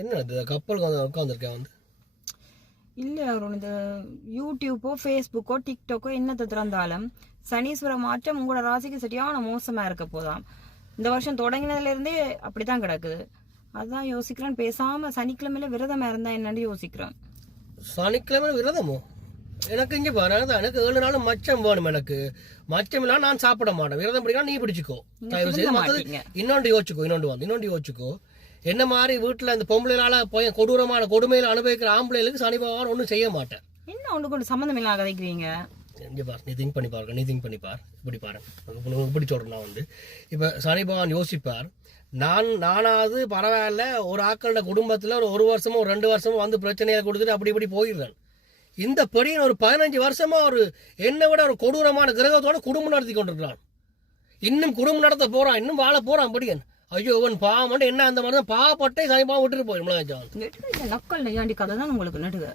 என்ன இது கப்பல் உட்காந்துருக்கேன் வந்து இல்லை அருண், இது யூடியூப்போ ஃபேஸ்புக்கோ டிக்டாக்கோ என்னத்தை திறந்தாலும் சனீஸ்வர மாற்றம் உங்களோட ராசிக்கு சரியான மோசமாக இருக்க போதாம். இந்த வருஷம் தொடங்கினதுலேருந்தே அப்படி தான் கிடக்குது. அதுதான் யோசிக்கிறேன், பேசாமல் சனிக்கிழமையில விரதமாக இருந்தால் என்னன்னு யோசிக்கிறேன். சனிக்கிழமை விரதமோ? எனக்கு இங்கே பாரு, எனக்கு 7 நாள் மச்சம் வேணும். எனக்கு மச்சம் இல்லாம நான் சாப்பிட மாட்டேன். விரதம் பிடிக்கலாம், நீ பிடிச்சிக்கோ. தயவு செய்து மற்றது இன்னொன்று யோசிச்சுக்கோ. என்ன மாதிரி வீட்டுல இந்த பொம்பளைனால கொடூரமான கொடுமையில அனுபவிக்கிற ஆம்பளைகளுக்கு சனி பகவான் ஒன்றும் செய்ய மாட்டேன். என்ன ஒன்று கொண்டு சம்மந்தம் இல்லாம கதைக்கிறீங்க? இங்கே பாரு, நீ திங்க் பண்ணி பாரு. இப்படி பாரு, இப்படி சொல்றேன். நான் வந்து இப்ப சனி பகவான் யோசிப்பார், நானாவது பரவாயில்ல, ஒரு ஆக்களோட குடும்பத்துல ஒரு வருஷமோ 2 வருஷமோ வந்து பிரச்சனையை கொடுத்துட்டு அப்படி இப்படி போயிடுறேன். இந்த பெரிய ஒரு 15 வருஷமா ஒரு என்னை விட ஒரு கொடூரமான கிரகத்தோட குடும்பம் நடத்தி கொண்டிருக்கிறான். இன்னும் குடும்பம் நடத்த போறான், இன்னும் வாழ போறான். படியன் ஐயோ அவன் பாவம் என்ன அந்த மாதிரி தான் பாவப்பட்டே சனிப்பாவம் விட்டுட்டு போயிடும். நக்கல் நையாண்டி கதை தான் உங்களுக்கு நடுக.